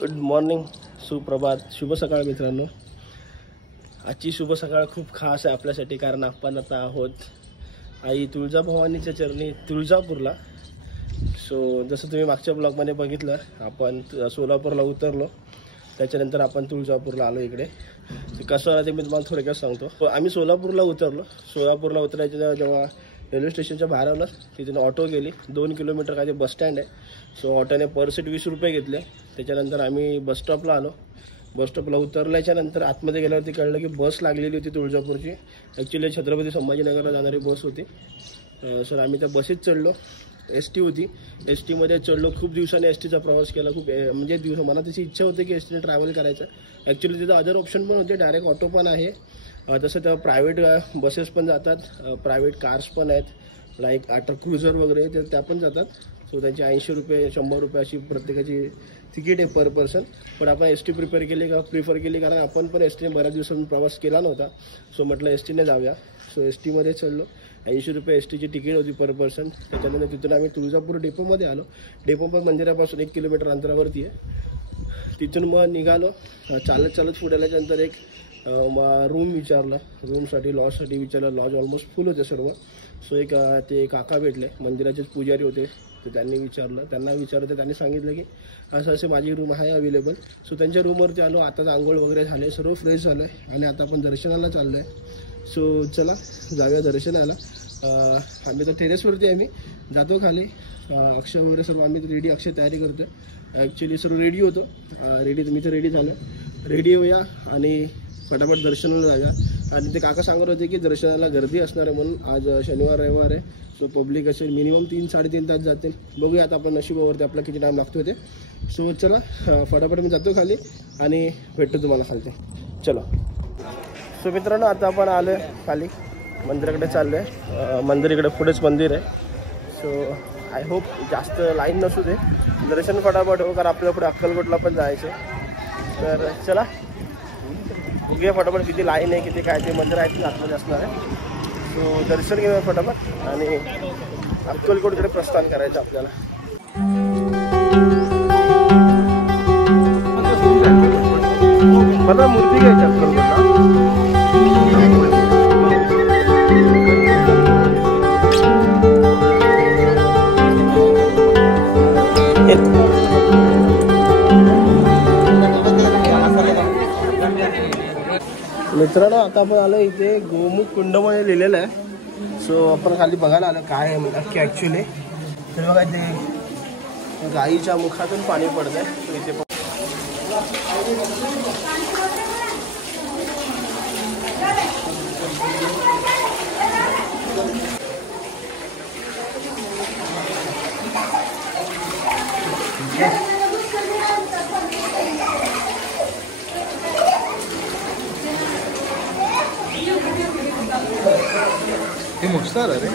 Good morning, सुप्रभात, शुभ सकाळ मित्रांनो। आजची शुभ सकाळ खूप खास आहे आपल्यासाठी, कारण आपण आता आहोत आई तुळजाभवानीच्या चरणी तुळजापूरला। सो जसं तुम्ही मागच्या ब्लॉगमध्ये बघितलं, आपण सोलापूरला उतरलो, त्याच्यानंतर आपण तुळजापूरला आलो इकडे। कसं आलं ते मी तुम्हाला थोडक्यात सांगतो। आम्ही सोलापूरला उतरायच्या जेव्हा रेल्वे स्टेशनच्या बाहेर आलो, तिथून ऑटो गेली 2 किलोमीटर काय ते बस स्टँड आहे। सो ऑटोने पर सीट 20 रुपये घेतले। त्याच्यानंतर आम्ही बस स्टॉपला आलो। बस स्टॉपला उतरल्याच्यानंतर आतमध्ये गेल्यावरती कळलं की बस लागलेली होती तुळजापूरची। ॲक्च्युली छत्रपती संभाजीनगरला जाणारी बस होती। सर आम्ही त्या बसीत चढलो, ST होती, STमध्ये चढलो। खूप दिवसांनी STचा प्रवास केला, खूप म्हणजे मला त्याची इच्छा होती की STने ट्रॅव्हल करायचं। ॲक्च्युली तिथं अदर ऑप्शन पण होते, डायरेक्ट ऑटो पण आहे, तसं तर प्रायव्हेट बसेस पण जातात, प्रायव्हेट कार्स पण आहेत, लाईक आता क्रुझर वगैरे तर त्या पण जातात। सो त्याची 80 रुपये 100 रुपये अशी प्रत्येकाची तिकीट आहे पर पर्सन। पण आपण ST प्रिफर केली कारण आपण पण STने बऱ्याच दिवसांनी प्रवास केला नव्हता। सो म्हटलं STने जाऊया। सो STमध्ये चढलो, 80 रुपये STची तिकीट होती पर पर्सन। त्याच्यानंतर तिथून आम्ही तुळजापूर डेपोमध्ये आलो। डेपो पण मंदिरापासून 1 किलोमीटर अंतरावरती आहे। तिथून मग निघालो, चालत पुढे आल्याच्यानंतर एक रूम विचारला, रूमसाठी लॉजसाठी विचारलं। लॉज ऑलमोस्ट फुल होते सर्व। सो एक ते काका भेटले, मंदिराचेच पुजारी होते, तर त्यांनी विचारलं, त्यांनी सांगितलं की असं माझी रूम आहे अवेलेबल। सो त्यांच्या रूमवरती आलो। आता आंघोळ वगैरे झाले, सर्व फ्रेश झालं आहे आणि आता आपण दर्शनाला चाललो आहे। सो चला जाऊया दर्शनाला। आम्ही तर टेरेसवरती आम्ही जातो खाली, अक्षय वगैरे सर्व आम्ही रेडी, अक्षय तयारी करतो। ॲक्च्युली सर्व रेडी होतो, मी तर रेडी झालो। रेडी होऊया आणि फटाफट दर्शनाला जाऊया। आणि ते काका सांगत होते की दर्शनाला गर्दी असणार आहे म्हणून, आज शनिवार रविवार आहे। सो पब्लिक असेल, मिनिमम 3-3.5 तास जातील। बघूया आता आपण नशिबावरती आपला किती टाईम लागतो ते। सो चला फटाफट मी जातो खाली आणि भेटतो तुम्हाला खालते, चलो। सो मित्रांनो आता आपण आलो आहे खाली, मंदिराकडे चाललो आहे। मंदिर इकडे पुढेच मंदिर आहे। सो आय होप जास्त लाईन नसू दे, दर्शन फटाफट हो, कारण आपल्याला पुढे अक्कलकोटला पण जायचं आहे। तर चला बघूया फटाफट किती लाईन आहे, किती काय ते मंदिर आहे आतमध्ये असणार आहे। सो दर्शन घेऊया फटाफट आणि अक्कलकोटकडे प्रस्थान करायचं आपल्याला। मला मूर्ती घ्यायची अक्कलकोटला। मित्रांनो आता आपण आलो इथे गोमुख कुंडमध्ये लिहिलेलं आहे। सो आपण खाली बघायला आलो काय आहे नक्की ॲक्च्युली। तर बघा ते गाईच्या मुखातून पाणी पडतंय इथे। हे मोठं रे।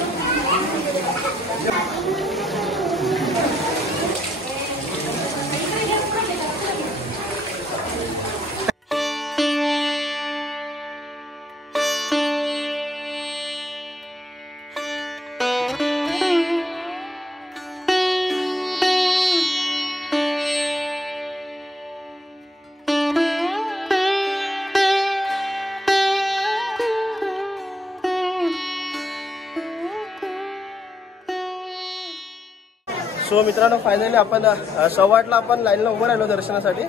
सो मित्रांनो फायनली आपण 8:15ला आपण लाईनला उभं राहिलो दर्शनासाठी।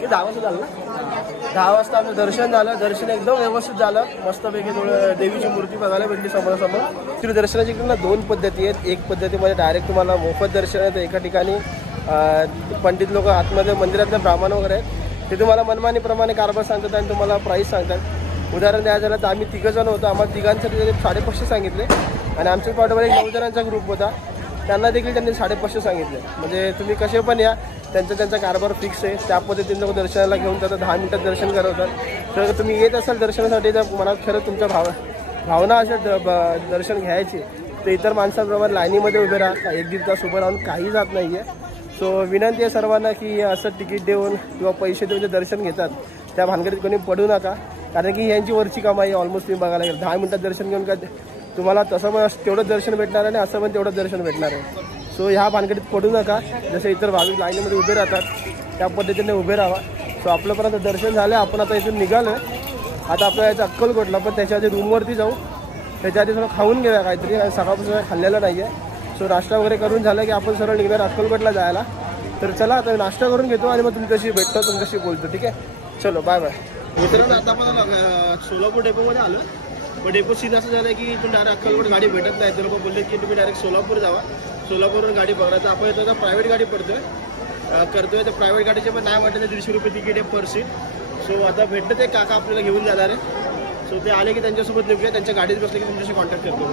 की 10 वाजता झालं ना, 10 वाजता आपलं दर्शन झालं। दर्शन एकदम व्यवस्थित झालं, मस्तपैकी देवीची मूर्ती बघायला भेटली समोरासमोर। ॲक्च्युली दर्शनाची इकडे 2 पद्धती आहेत। एक पद्धतीमध्ये डायरेक्ट तुम्हाला मोफत दर्शन आहे, एका ठिकाणी पंडित लोक आतमध्ये मंदिरातले ब्राह्मण वगैरे आहेत, ते तुम्हाला मनमानीप्रमाणे कारभार सांगतात आणि तुम्हाला प्राईस सांगतात। उदाहरण द्यायचं झालं तर आम्ही 3 जण होतो, आम्हाला 3घांसाठी तरी 550 सांगितले आणि आमच्या पाठोपाठ 9 जणांचा ग्रुप होता, त्यांना देखील त्यांनी 550 सांगितले। म्हणजे तुम्ही कसे पण या, त्यांचा कारभार फिक्स आहे। त्या पद्धतीने लोक दर्शनाला घेऊन जातात, 10 मिनिटात दर्शन करवतात। तर तुम्ही येत असाल दर्शनासाठी, तर मनात खरंच तुमच्या भावना असेल दर्शन घ्यायची, तर इतर माणसांप्रमाणे लाईनीमध्ये उभे राहा, 1-1.5 तास उभं राहून काही जात नाही आहे। सो विनंती आहे सर्वांना की असं तिकीट देऊन किंवा पैसे देऊन जे दर्शन घेतात त्या भानगडीत कोणी पडू नका, कारण की यांची वरची कमाई ऑलमोस्ट तुम्ही बघायला गेलं 10 मिनिटात दर्शन घेऊन का तुम्हाला तसं पण तेवढंच दर्शन भेटणार आणि असं पण तेवढंच दर्शन भेटणार आहे। सो ह्या भानगडीत पडू नका, जसे इतर भाविक लाईनीमध्ये उभे राहतात त्या पद्धतीने उभे राहा. सो आपल्यापर्यंत दर्शन झालं. आपण आता इथून निघालो आहे. आता आपल्याला यायचं अक्कलकोटला, पण त्याच्या आधी रूमवरती जाऊ. त्याच्या आधी थोडं खाऊन घेऊया काहीतरी, आणि सकाळपासून खाल्लेलं नाही आहे. सो नाश्ता वगैरे करून झालं की आपण सरळ निघणार अक्कलकोटला जायला. तर चला आता नाश्ता करून घेतो आणि मग तुमच्याशी भेटतो, तुमच्याशी बोलतो. ठीक आहे, चलो बाय बाय. मित्रांनो आता आपण सोलापूर डेपोमध्ये आलो. पण डेपो सीन असं झालं की इथून डायरेक्ट अक्कलकोट गाडी भेटत नाही. तर लोक बोलले की तुम्ही डायरेक्ट सोलापूर जावा, सोलापूरवरून गाडी पकडायचं. आपण येतो आता प्रायव्हेट गाडी करतोय. तर प्रायव्हेट गाडीचे पण नाही वाटत, 150 रुपये तिकीट आहे पर सीट. सो आता भेटलं ते काका आपल्याला घेऊन जाणार आहे. सो ते आले की त्यांच्यासोबत निघूया, त्यांच्या गाडीत बसले की तुमच्याशी कॉन्टॅक्ट करतो.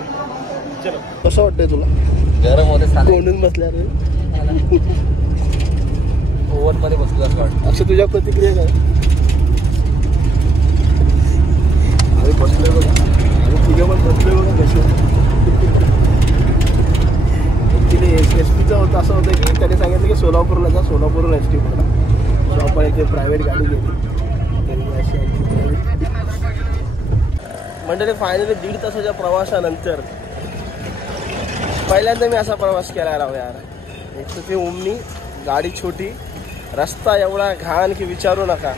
चलो, कसं वाटतंय तुला? गरम होते कोंडून बसल्या रे, ओव्हनमध्ये बसलो असं वाटतं. अक्षय तुझ्या प्रतिक्रिया काय? आम्ही बसलोय बघा, आम्ही तुझ्या पण बसलोय बघा कशी. ॲक्च्युली एस टीचं होतं असं होतं की त्याने सांगितलं की सोलापूरला जा, सोलापूरहून एस टी पकडा. सो आपण इथे प्रायव्हेट गाडी घेतली. म्हणजे फायनली 1.5 तासाच्या प्रवासानंतर पहिल्यांदा मी असा प्रवास केला राव यार. एक तर ते उमनी गाडी छोटी, रस्ता एवढा घाण की विचारू नका.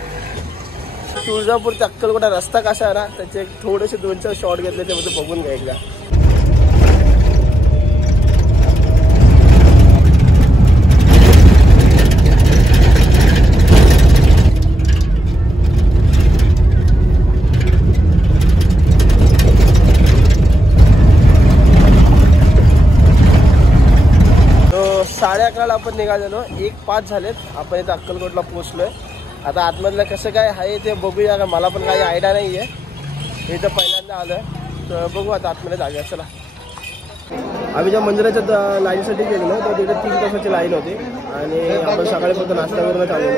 तुळजापूर ते अक्कलकोटा रस्ता कसा आहे ना, त्याचे थोडेसे 2-4 शॉट घेतले त्यामध्ये बघून घ्या एकदा. तो 11:30 आपण निघालेलो, 1:05 झालेत. आपण इथं अक्कलकोटला पोहोचलोय. आता आतमधलं कसं काय आहे ते बघूया. का मला पण काही आयडिया नाही आहे, इथं पहिल्यांदा आलो आहे. तर बघू आता आतमध्ये जाऊया. चला, आम्ही ज्या मंदिराच्या लाईनसाठी गेलो तर तिथे 3 तासाची लाईन होती आणि आपण सकाळी फक्त नाश्ता करूनच आलेलो.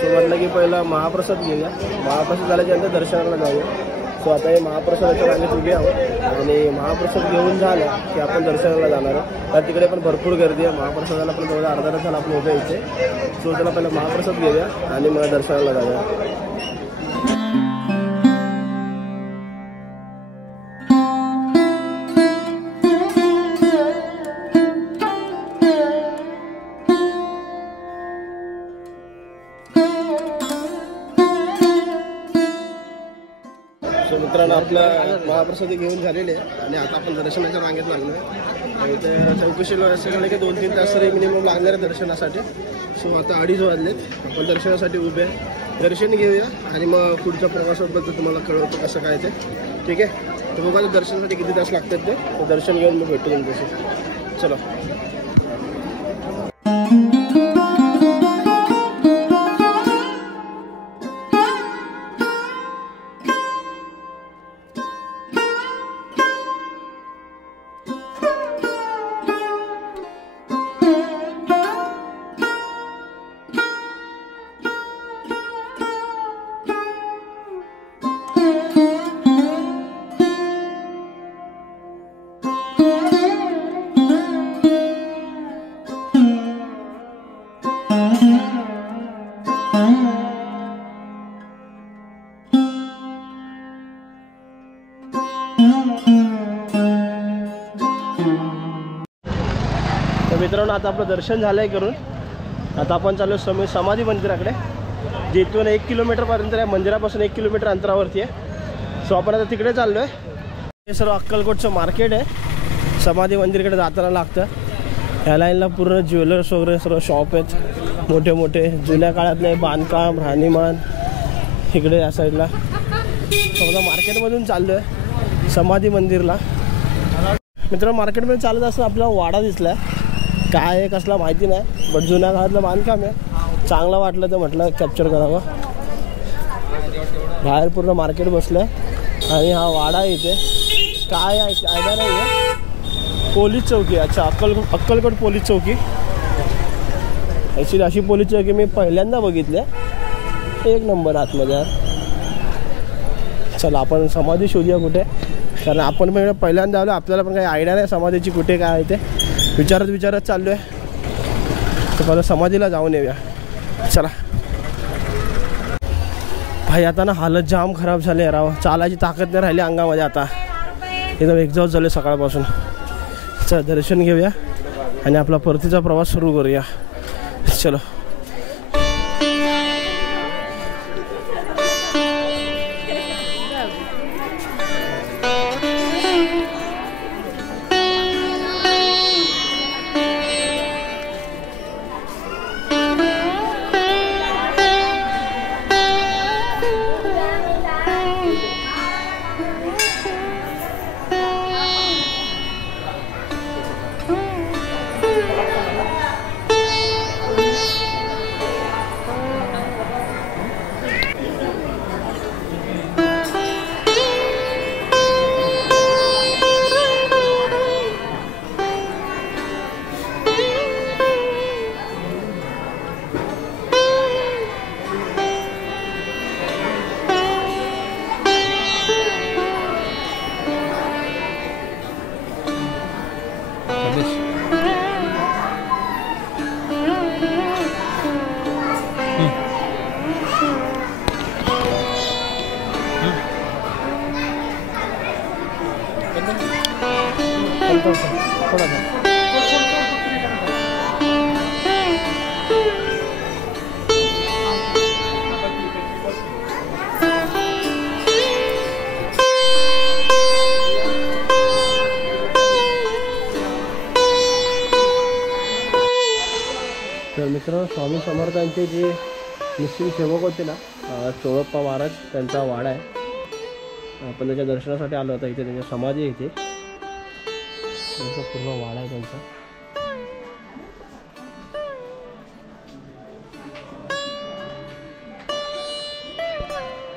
सो म्हटलं की पहिलं महाप्रसाद घेऊया, महाप्रसाद झाल्याच्यानंतर दर्शनाला जाऊया. सो आता हे महाप्रसादाच्या रांगेत उभे आहोत आणि महाप्रसाद घेऊन झालं की आपण दर्शनाला जाणार आहोत. तर तिकडे पण भरपूर गर्दी आहे. महाप्रसादाला पण जवळ अर्धा तासाला आपण उभे इथे. सो त्याला पहिलं महाप्रसाद घेऊया आणि मग दर्शनाला जाऊया. मित्रांनो आपलं महाप्रसाद घेऊन झालेले आहे आणि आता आपण दर्शनाच्या रांगेत लागलो आहे. तर चौकशीला असं झालं की 2-3 तास तरी मिनिमम लागणार आहे दर्शनासाठी. सो आता 2:30 वाजलेत, आपण दर्शनासाठी उभे आहे. दर्शन घेऊया आणि मग पुढच्या प्रवासाबद्दल तुम्हाला कळवतो कसं काय ते. ठीक आहे, तर बघा दर्शनासाठी किती तास लागतात ते. दर्शन घेऊन मी भेटतो तुमच्याशी. चला, मित्रांनो आता आपलं दर्शन झालं आहे करून. आता आपण चाललो समाधी मंदिराकडे, जे इथून 1 किलोमीटरपर्यंत आहे. मंदिरापासून 1 किलोमीटर अंतरावरती आहे. सो आपण आता तिकडे चाललो आहे. हे सर्व अक्कलकोटचं मार्केट आहे. समाधी मंदिरकडे जाताना लागतं. ह्या लाईनला पूर्ण ज्वेलर्स वगैरे सर्व शॉप आहेत, मोठे मोठे जुन्या काळातले बांधकाम, राहणीमान. इकडे या साईडला समजा मार्केटमधून चाललो आहे समाधी मंदिरला. मित्रांनो मार्केटमध्ये चालत असताना आपल्याला वाडा दिसला आहे. काय आहे कसला माहिती नाही, बट जुन्या काळातलं बांधकाम आहे. चांगलं वाटलं तर म्हटलं कॅप्चर करावं. बाहेर पूर्ण मार्केट बसलं आहे आणि हा वाडा आहे. इथे काय आयडिया नाही आहे. पोलीस चौकी, अच्छा अक्कलकोट पोलीस चौकी. ॲक्च्युली अशी पोलीस चौकी मी पहिल्यांदा बघितली. 1 नंबर आतमध्ये यार. चला आपण समाधी शोधूया कुठे, कारण आपण पण पहिल्यांदा आलो, आपल्याला पण काही आयडिया नाही समाधीची कुठे काय आहे ते. विचारत चाललो आहे. तर पहिलं समाधीला जाऊन येऊया. चला भाई, आता ना हालत जाम खराब झाली राव. चालायची ताकद नाही राहिली अंगामध्ये. आता एकदम एक्झॉस्ट झाले सकाळपासून. चल दर्शन घेऊया आणि आपला परतीचा प्रवास सुरू करूया. चलो, समर्थांचे जे निश्चित सेवक होते ना, चोळप्पा महाराज, त्यांचा वाडा आहे. आपण त्याच्या दर्शनासाठी आलो होता. इथे त्यांच्या समाधी आहे. इथे त्यांचा पूर्ण वाडा आहे त्यांचा.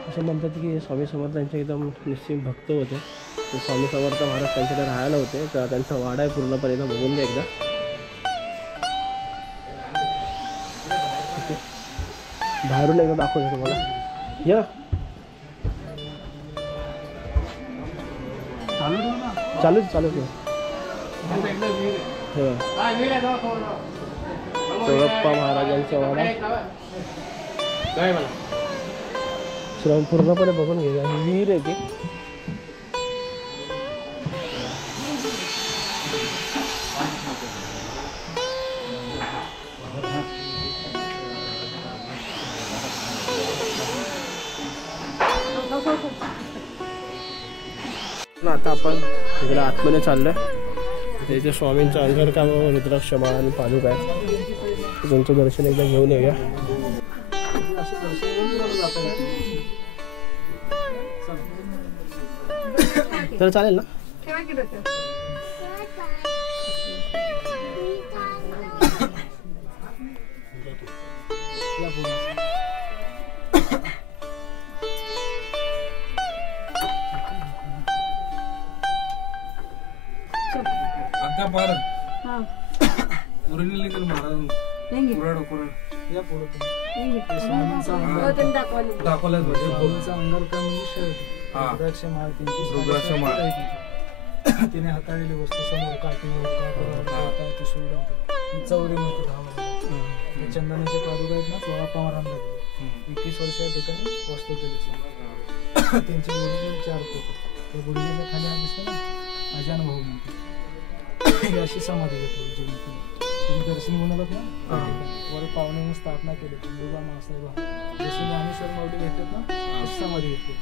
असं म्हणतात की स्वामी समर्थांचे एकदम निश्चित भक्त होते. ते स्वामी समर्थ महाराज त्यांच्याकडे राहायला होते. तर त्यांचा वाडा आहे पूर्णपणे. एकदा बघून घ्या एकदा. बाहेरून एकदा दाखवतो तुम्हाला. या चालू चोळप्पा महाराजांचा वाडा काय मला श्रम पूर्णपणे बघून घ्या. विहीर आहे की आता आपण इकडे आतमध्ये चाललोय. इथे स्वामींचं अंगरकाम, रुद्राक्षमाळा आणि पादुका आहे. त्यांचं दर्शन एकदा घेऊन येऊया. तर चालेल ना. तिने हाताळलेली वस्तू समोर काठी चौरी चंदनाचे पादुका आहेत ना, चोळप्पा महाराजांना 21 वर्ष या ठिकाणी वस्तू केली. त्यांची ओरिजिनल 4 फोटो त्या गुडघ्याच्या खाली दिसतं ना, अजान भाऊ म्हणते. अशी समाधी घेतली. तुम्ही दर्शन घेऊन आलात ना, वर पावणे स्थापना केली. जसे ज्ञानेश्वर माऊली घेतात ना, तशी समाधी घेतली.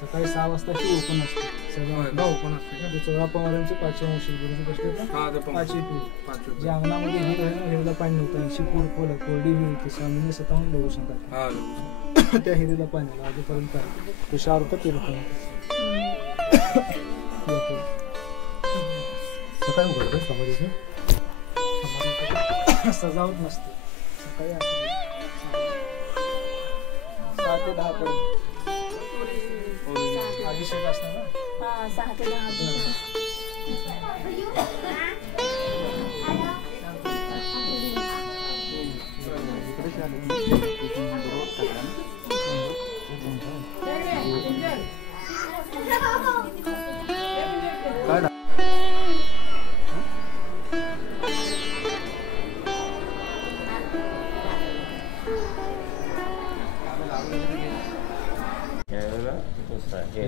सकाळी 6 वाजता ही ओपन असते. सगळं ओपन असते. चोळप्पा महाराजांचे 5वे वंशी गुरुजी बसले ना, 5वी पिढी. जे अंगणामध्ये हिर आहे ना, हिरीला पाणी नव्हतं. 80 फूट खोल कोरडी हिर होती. स्वामींनी स्वतःहून बघू शकतात. त्या हिरीला पाण्याला आजपर्यंत तुषार्थ तीर्थ सकाळी उघडतो समाधीचे. सजावट नसते. सकाळी 6 ते 10 पर्यंत अभिषेक असणार ना. 6 ते 10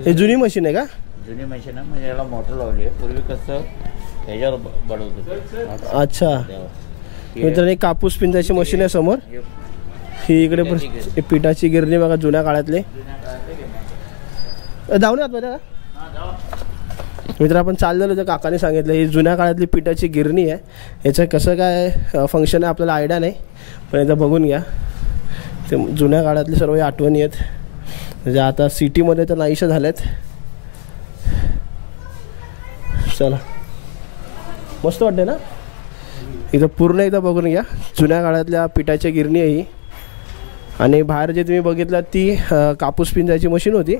हे जुनी मशीन आहे का? जुनी मशीन आहे. म्हणजे याला मोटर लावली आहे. पूर्वी कसं ह्याच्यावर बडवत होते. अच्छा. मित्रांनो, एक कापूस पिंजाची मशीन आहे समोर. ही इकडे पण पिठाची गिरणी बघा, जुन्या काळातले. धावणे आतमध्ये का मित्र? आपण चाललेलो होतं, काकाने सांगितलं ही जुन्या काळातली पिठाची गिरणी आहे. याचं कसं काय फंक्शन आहे आपल्याला आयडिया नाही, पण एकदा बघून घ्या. ते जुन्या काळातली सर्व आठवणी आहेत. म्हणजे आता सिटीमध्ये तर नाहीशा झाल्यात. चला, मस्त वाटते ना. इथं पूर्ण एकदा बघून घ्या. जुन्या काळातल्या पिठाच्या गिरणी आहे ही. आणि बाहेर जे तुम्ही बघितलं ती कापूस पिंजायची मशीन होती.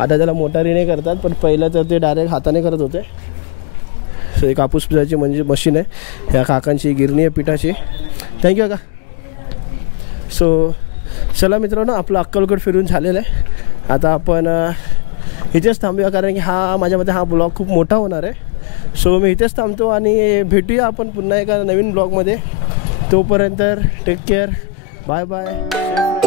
आता त्याला मोटारीने करतात, पण पहिलं तर ते डायरेक्ट हाताने करत होते. सो कापूस पिंजायची म्हणजे मशीन आहे. ह्या काकांची गिरणी आहे पिठाची. थँक्यू काका. सो चला मित्रांनो, आपलं अक्कलकोट फिरून झालेलं आहे. आता आपण इथेच थांबूया, कारण की माझ्या मते हा ब्लॉग खूप मोठा होणार आहे. सो मी इथेच थांबतो आणि भेटूया आपण पुन्हा एका नवीन ब्लॉगमध्ये. तोपर्यंत टेक केअर. Bye bye.